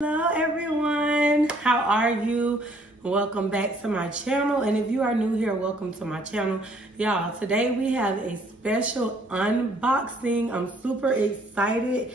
Hello everyone, how are you? Welcome back to my channel, and if you are new here, welcome to my channel. Y'all, today we have a special unboxing. I'm super excited.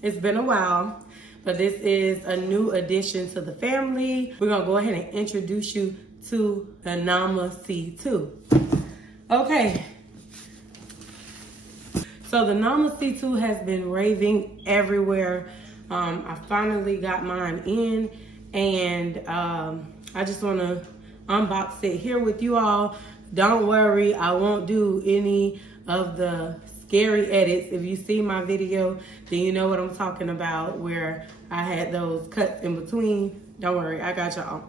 It's been a while, but this is a new addition to the family. We're gonna go ahead and introduce you to the Nama C2. Okay, so the Nama C2 has been raving everywhere. I finally got mine in, and I just want to unbox it here with you all. Don't worry, I won't do any of the scary edits. If you see my video, then you know what I'm talking about, where I had those cuts in between. Don't worry, I got y'all.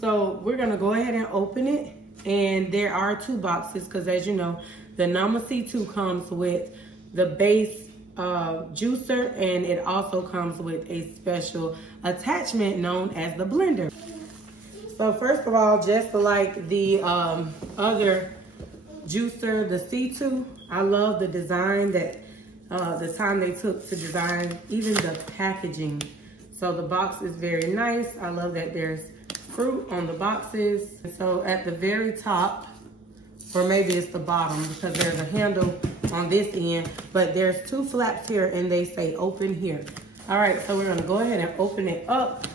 So we're gonna go ahead and open it, and there are two boxes because, as you know, the Nama C2 comes with the base juicer, and it also comes with a special attachment known as the blender. So first of all, just like the other juicer, the C2, I love the design that the time they took to design even the packaging. So the box is very nice. I love that there's fruit on the boxes. So at the very top, or maybe it's the bottom because there's a handle on this end, but there's two flaps here and they say open here. All right, so we're gonna go ahead and open it up.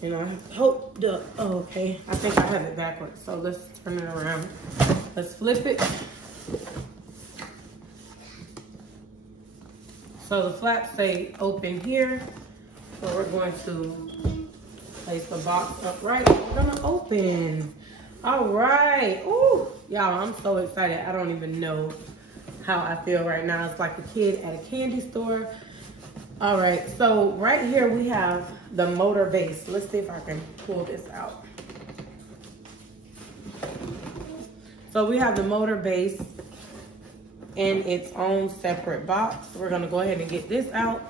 And I hope okay, I think I have it backwards, so let's turn it around. Let's flip it. So the flaps say open here. So we're going to place the box upright. We're gonna open. All right, ooh, y'all, I'm so excited. I don't even know how I feel right now. It's like a kid at a candy store. All right, so right here we have the motor base. Let's see if I can pull this out. So we have the motor base in its own separate box. We're gonna go ahead and get this out.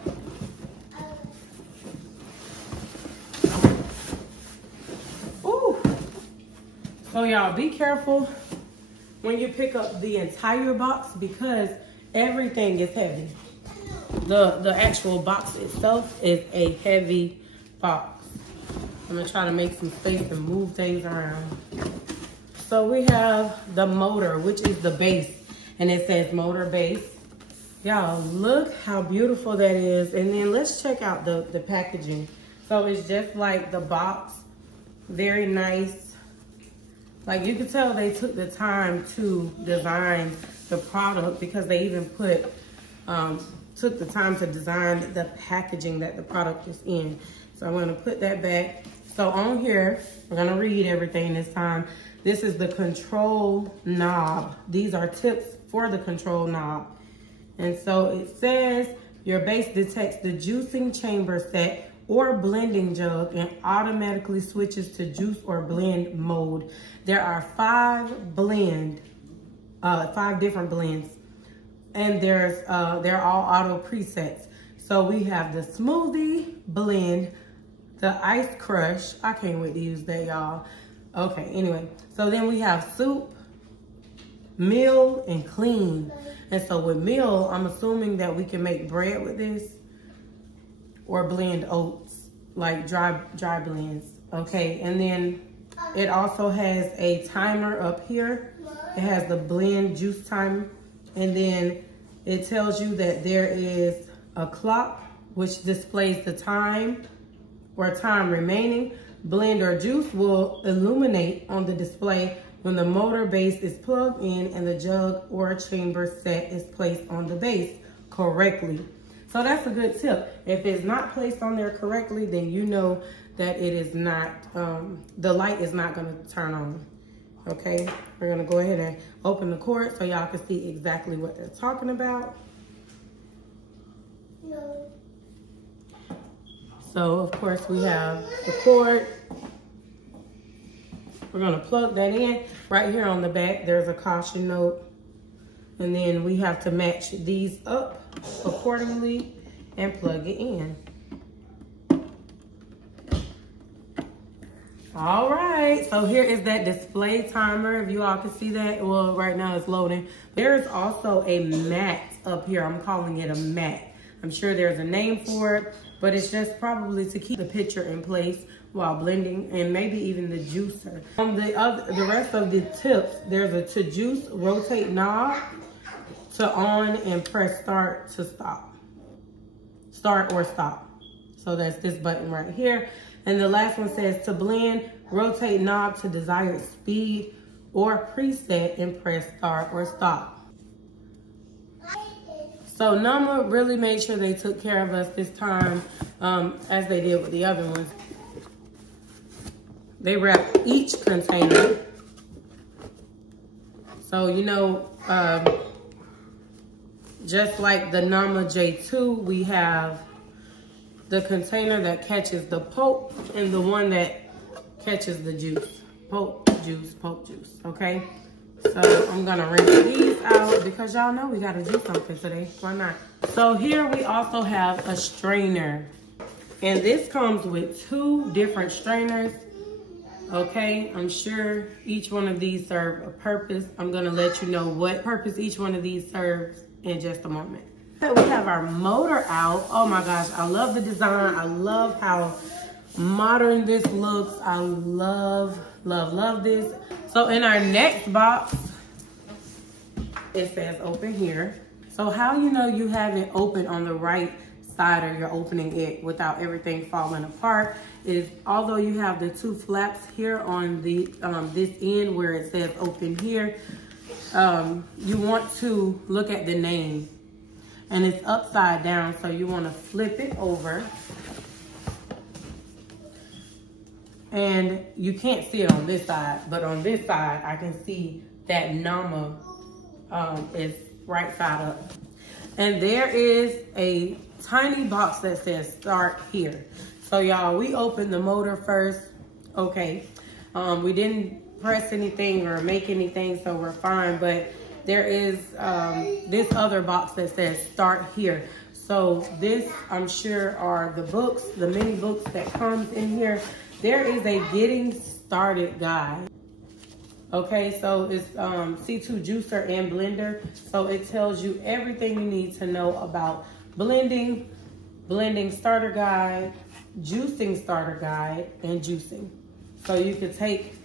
So y'all, be careful when you pick up the entire box because everything is heavy. The actual box itself is a heavy box. I'm gonna try to make some space and move things around. So we have the motor, which is the base, and it says motor base. Y'all, look how beautiful that is. And then let's check out the packaging. So it's just like the box, very nice. Like, you could tell they took the time to design the product because they even took the time to design the packaging that the product is in. So I'm gonna put that back. So on here, we're gonna read everything this time. This is the control knob. These are tips for the control knob. And so it says your base detects the juicing chamber set or blending jug and automatically switches to juice or blend mode. There are five different blends, and they're all auto presets. So we have the smoothie blend, the ice crush. I can't wait to use that, y'all. Okay, anyway, so then we have soup, meal, and clean. And so with meal, I'm assuming that we can make bread with this or blend oats, like dry blends. Okay, and then it also has a timer up here. It has the blend juice timer, and then it tells you that there is a clock which displays the time or time remaining. Blend or juice will illuminate on the display when the motor base is plugged in and the jug or chamber set is placed on the base correctly. So that's a good tip. If it's not placed on there correctly, then you know that it is not, the light is not gonna turn on, okay? We're gonna go ahead and open the cord so y'all can see exactly what they're talking about. No. So of course we have the cord. We're gonna plug that in. Right here on the back, there's a caution note. And then we have to match these up accordingly and plug it in. All right, so here is that display timer. If you all can see that, well, right now it's loading. There's also a mat up here. I'm calling it a mat. I'm sure there's a name for it, but it's just probably to keep the picture in place while blending, and maybe even the juicer. On the rest of the tips, there's a to juice, rotate knob, to on, and press start to stop. Start or stop. So that's this button right here. And the last one says to blend, rotate knob to desired speed or preset and press start or stop. So Nama really made sure they took care of us this time, as they did with the other ones. They wrapped each container. So, you know, just like the Nama J2, we have the container that catches the pulp and the one that catches the juice. Pulp juice, okay? So I'm gonna rinse these out because y'all know we gotta do something today. Why not? So here we also have a strainer. And this comes with 2 different strainers. Okay, I'm sure each one of these serve a purpose. I'm gonna let you know what purpose each one of these serves in just a moment. So we have our motor out. Oh my gosh, I love the design. I love how modern this looks. I love this. So in our next box, it says open here. So how you know you have it open on the right side or you're opening it without everything falling apart is, although you have the 2 flaps here on the this end where it says open here, you want to look at the name, and it's upside down, so you want to flip it over. And you can't see it on this side, but on this side I can see that Nama is right side up. And there is a tiny box that says start here. So y'all, we opened the motor first. Okay, we didn't press anything or make anything, so we're fine. But there is this other box that says start here. So this, I'm sure, are the books, the mini books that comes in here. There is a getting started guide. Okay, so it's C2 juicer and blender. So it tells you everything you need to know about blending, blending starter guide, juicing starter guide, and juicing. So you could take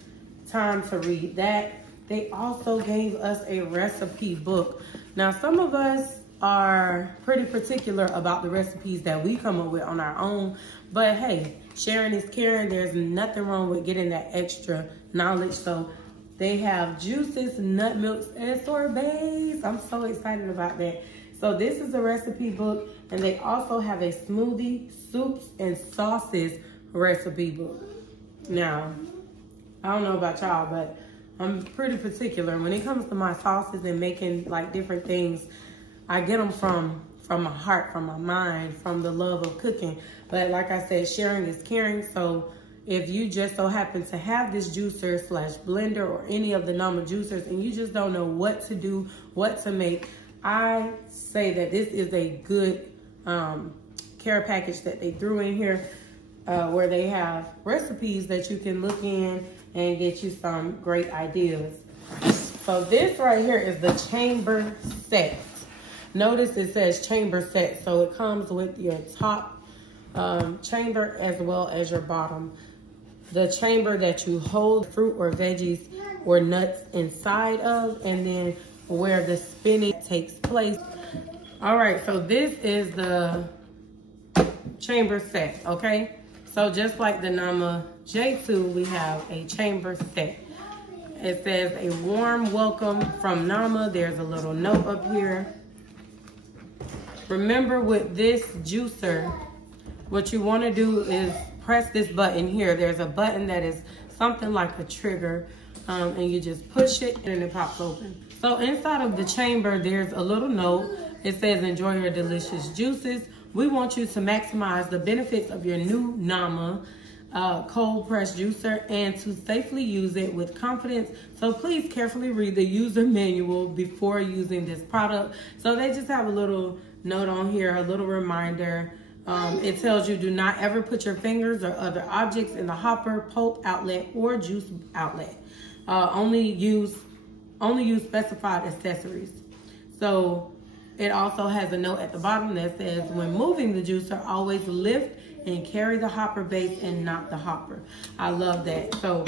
time to read that. They also gave us a recipe book. Now, some of us are pretty particular about the recipes that we come up with on our own, but hey, sharing is caring. There's nothing wrong with getting that extra knowledge. So they have juices, nut milks, and sorbets. I'm so excited about that. So this is a recipe book, and they also have a smoothie, soups, and sauces recipe book. Now, I don't know about y'all, but I'm pretty particular. When it comes to my sauces and making like different things, I get them from my heart, from my mind, from the love of cooking. But like I said, sharing is caring. So if you just so happen to have this juicer slash blender or any of the Nama juicers and you just don't know what to do, what to make, I say that this is a good care package that they threw in here where they have recipes that you can look in and get you some great ideas. So this right here is the chamber set. Notice it says chamber set, so it comes with your top chamber as well as your bottom. The chamber that you hold fruit or veggies or nuts inside of, and then where the spinning takes place. All right, so this is the chamber set, okay? So just like the Nama J2, we have a chamber set. It says a warm welcome from Nama. There's a little note up here. Remember with this juicer, what you want to do is press this button here. There's a button that is something like a trigger, and you just push it and it pops open. So inside of the chamber, there's a little note. It says, enjoy your delicious juices. We want you to maximize the benefits of your new Nama cold press juicer and to safely use it with confidence. So please carefully read the user manual before using this product. So they just have a little note on here, a little reminder. It tells you do not ever put your fingers or other objects in the hopper, pulp outlet, or juice outlet. Only use specified accessories. So It also has a note at the bottom that says, when moving the juicer, always lift and carry the hopper base and not the hopper. I love that. So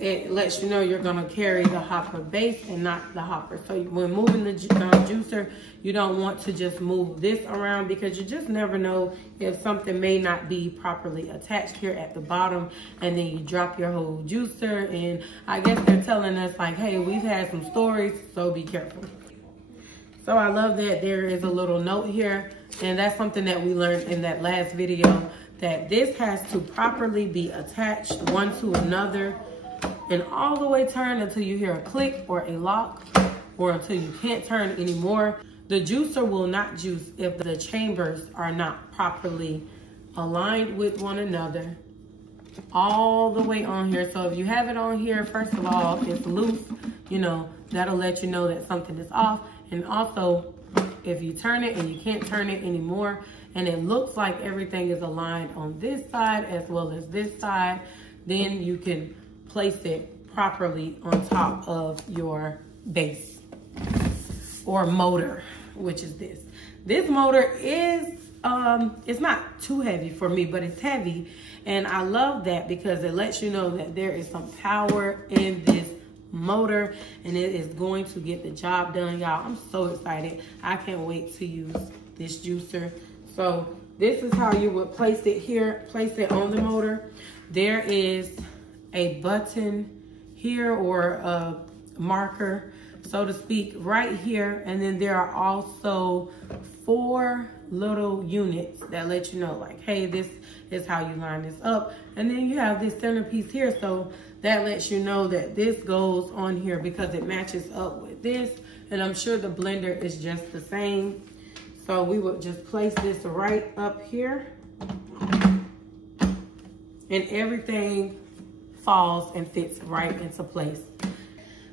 it lets you know you're gonna carry the hopper base and not the hopper. So when moving the juicer, you don't want to just move this around, because you just never know if something may not be properly attached here at the bottom, and then you drop your whole juicer. And I guess they're telling us like, hey, we've had some stories, so be careful. So I love that there is a little note here, and that's something that we learned in that last video, that this has to properly be attached one to another and all the way turn until you hear a click or a lock, or until you can't turn anymore. The juicer will not juice if the chambers are not properly aligned with one another all the way on here. So if you have it on here, first of all, it's loose, you know, that'll let you know that something is off. And also, if you turn it and you can't turn it anymore, and it looks like everything is aligned on this side as well as this side, then you can place it properly on top of your base or motor, which is this. This motor is, it's not too heavy for me, but it's heavy. And I love that because it lets you know that there is some power in this motor, and it is going to get the job done, y'all. I'm so excited. I can't wait to use this juicer. So this is how you would place it here, place it on the motor. There is a button here, or a marker, so to speak, right here. And then there are also 4 little units that let you know like, hey, this is how you line this up. And then you have this centerpiece here, so that lets you know that this goes on here because it matches up with this. And I'm sure the blender is just the same. So we would just place this right up here, and everything falls and fits right into place.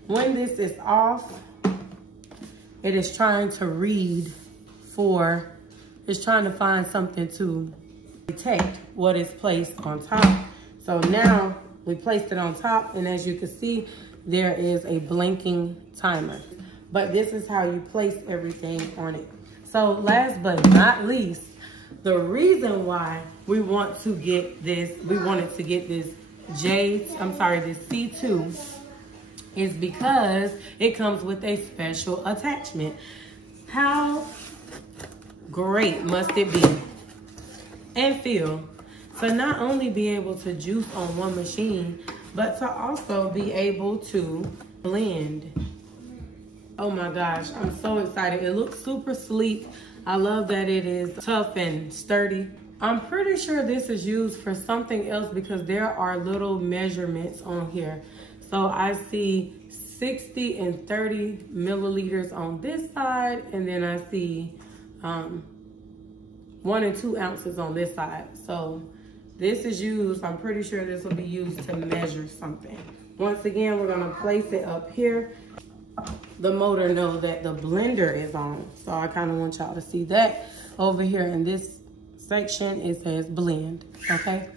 When this is off, it is trying to read for, it's trying to find something to detect what is placed on top. So now we placed it on top, and as you can see, there is a blinking timer. But this is how you place everything on it. So last but not least, the reason why we want to get this, we wanted to get this this C2, is because it comes with a special attachment. How great must it be and feel to not only be able to juice on one machine, but to also be able to blend. Oh my gosh, I'm so excited. It looks super sleek. I love that it is tough and sturdy. I'm pretty sure this is used for something else because there are little measurements on here. So I see 60 and 30 milliliters on this side, and then I see 1 and 2 ounces on this side. So this is used, I'm pretty sure this will be used to measure something. Once again, we're gonna place it up here. The motor knows that the blender is on. So I kind of want y'all to see that. Over here in this section, it says blend, okay?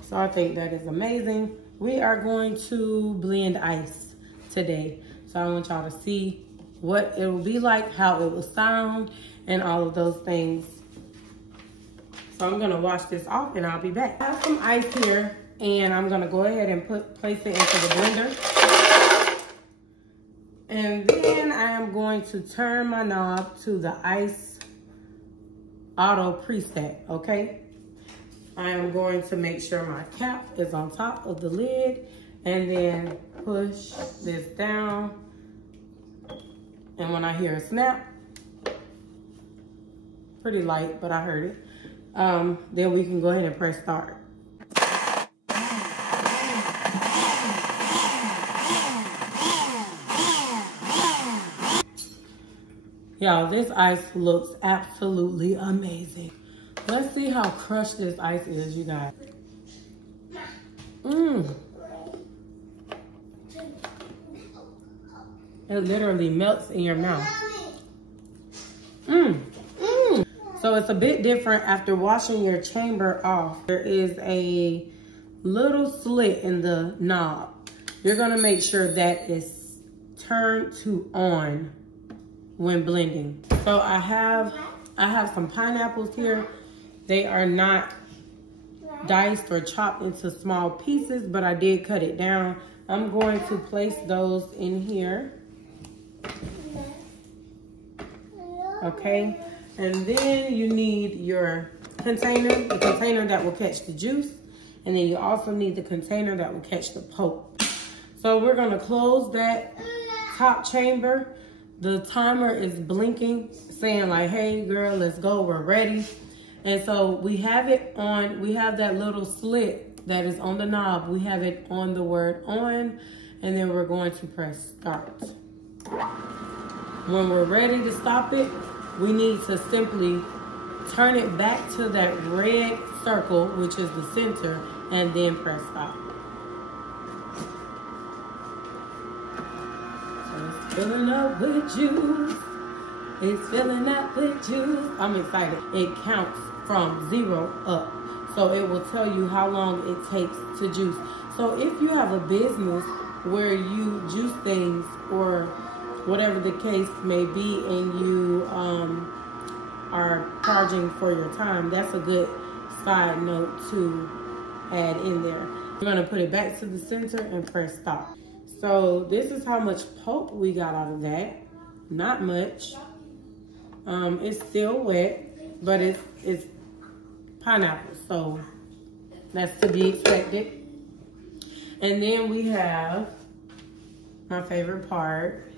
So I think that is amazing. We are going to blend ice today. So I want y'all to see what it will be like, how it will sound, and all of those things. So I'm gonna wash this off and I'll be back. I have some ice here, and I'm gonna go ahead and place it into the blender. And then I am going to turn my knob to the ice auto preset, okay? I am going to make sure my cap is on top of the lid, and then push this down. And when I hear a snap, pretty light, but I heard it, then we can go ahead and press start. Y'all, this ice looks absolutely amazing. Let's see how crushed this ice is, you guys. It literally melts in your mouth. So it's a bit different after washing your chamber off. There is a little slit in the knob. You're gonna make sure that is turned to on when blending. So I have some pineapples here. They are not diced or chopped into small pieces, but I did cut it down. I'm going to place those in here. Okay, and then you need your container, the container that will catch the juice, and then you also need the container that will catch the pulp. So we're gonna close that top chamber. The timer is blinking, saying like, hey girl, let's go, we're ready. And so we have it on, we have that little slit that is on the knob. We have it on the word on, and then we're going to press start. When we're ready to stop it, we need to simply turn it back to that red circle, which is the center, and then press stop. So it's filling up with juice. It's filling up with juice. I'm excited. It counts from 0 up. So it will tell you how long it takes to juice. So if you have a business where you juice things or whatever the case may be, and you are charging for your time, that's a good side note to add in there. We're gonna put it back to the center and press stop. So this is how much pulp we got out of that. Not much. It's still wet, but it's pineapple, so that's to be expected. And then we have my favorite part,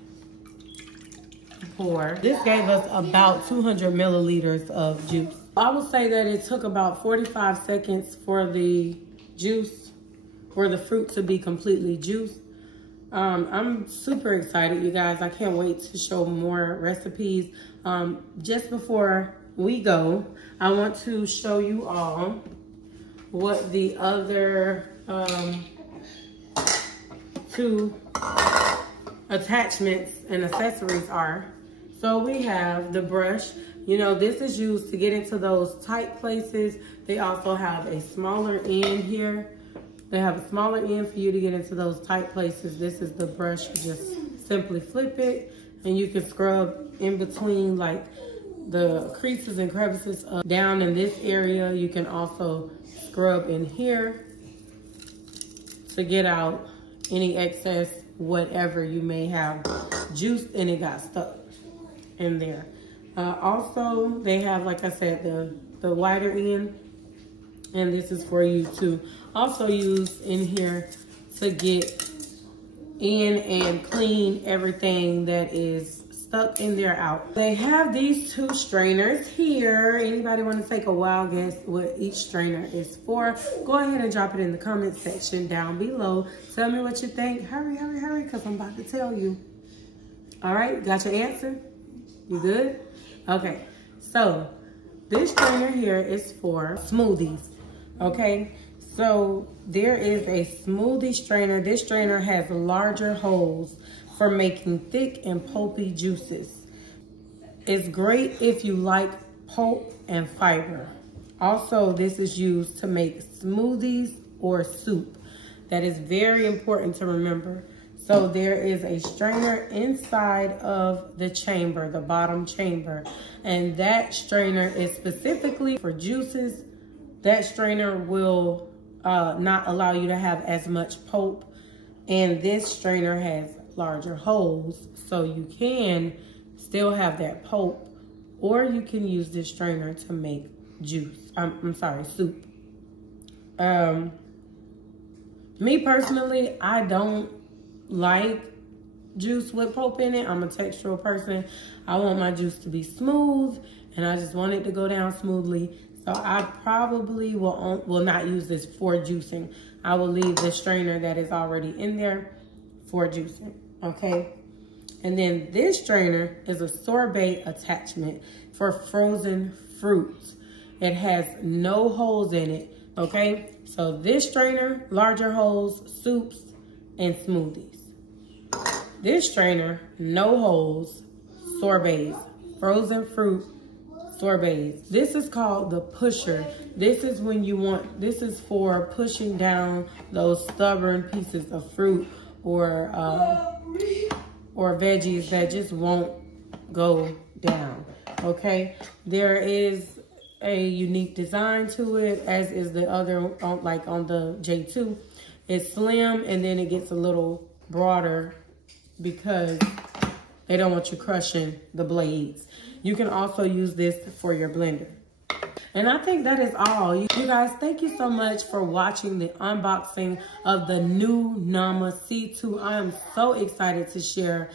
pour. This gave us about 200 milliliters of juice. I would say that it took about 45 seconds for the juice, for the fruit to be completely juiced. I'm super excited, you guys. I can't wait to show more recipes. Just before we go, I want to show you all what the other two attachments and accessories are. So we have the brush. You know, this is used to get into those tight places. They also have a smaller end here. They have a smaller end for you to get into those tight places. This is the brush. You just simply flip it, and you can scrub in between like the creases and crevices down in this area. You can also scrub in here to get out any excess, whatever you may have juiced and it got stuck in there. Also, they have, like I said, the wider end, and this is for you to also use in here to get in and clean everything that is stuck in there out. They have these two strainers here. Anybody want to take a wild guess what each strainer is for? Go ahead and drop it in the comment section down below. Tell me what you think. Hurry, hurry, hurry, because I'm about to tell you. All right, got your answer? You good? Okay, so this strainer here is for smoothies, okay? So there is a smoothie strainer. This strainer has larger holes for making thick and pulpy juices. It's great if you like pulp and fiber. Also, this is used to make smoothies or soup. That is very important to remember. So there is a strainer inside of the chamber, the bottom chamber, and that strainer is specifically for juices. That strainer will not allow you to have as much pulp, and this strainer has larger holes, so you can still have that pulp, or you can use this strainer to make juice. I'm sorry, soup. Me personally, I don't like juice with pulp in it. I'm a textural person. I want my juice to be smooth, and I just want it to go down smoothly. So I probably will not use this for juicing. I will leave the strainer that is already in there for juicing, okay? And then this strainer is a sorbet attachment for frozen fruits. It has no holes in it, okay? So this strainer, larger holes, soups, and smoothies. This strainer, no holes, sorbets, frozen fruit, sorbets. This is called the pusher. This is when you want, this is for pushing down those stubborn pieces of fruit or veggies that just won't go down, okay? There is a unique design to it, as is the other, like on the J2. It's slim, and then it gets a little broader because they don't want you crushing the blades. You can also use this for your blender. And I think that is all. You guys, thank you so much for watching the unboxing of the new Nama C2. I am so excited to share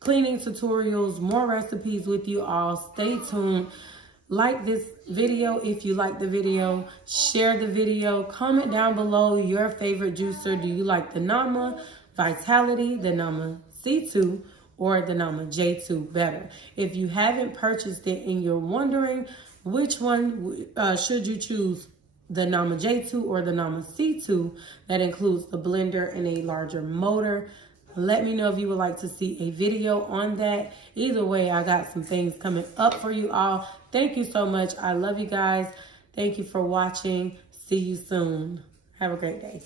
cleaning tutorials, more recipes with you all. Stay tuned. Like this video if you like the video. Share the video. Comment down below your favorite juicer. Do you like the Nama Vitality, the Nama C2, or the Nama J2 better? If you haven't purchased it and you're wondering which one should you choose, the Nama J2 or the Nama C2, that includes the blender and a larger motor, let me know if you would like to see a video on that. Either way, I got some things coming up for you all. Thank you so much. I love you guys. Thank you for watching. See you soon. Have a great day.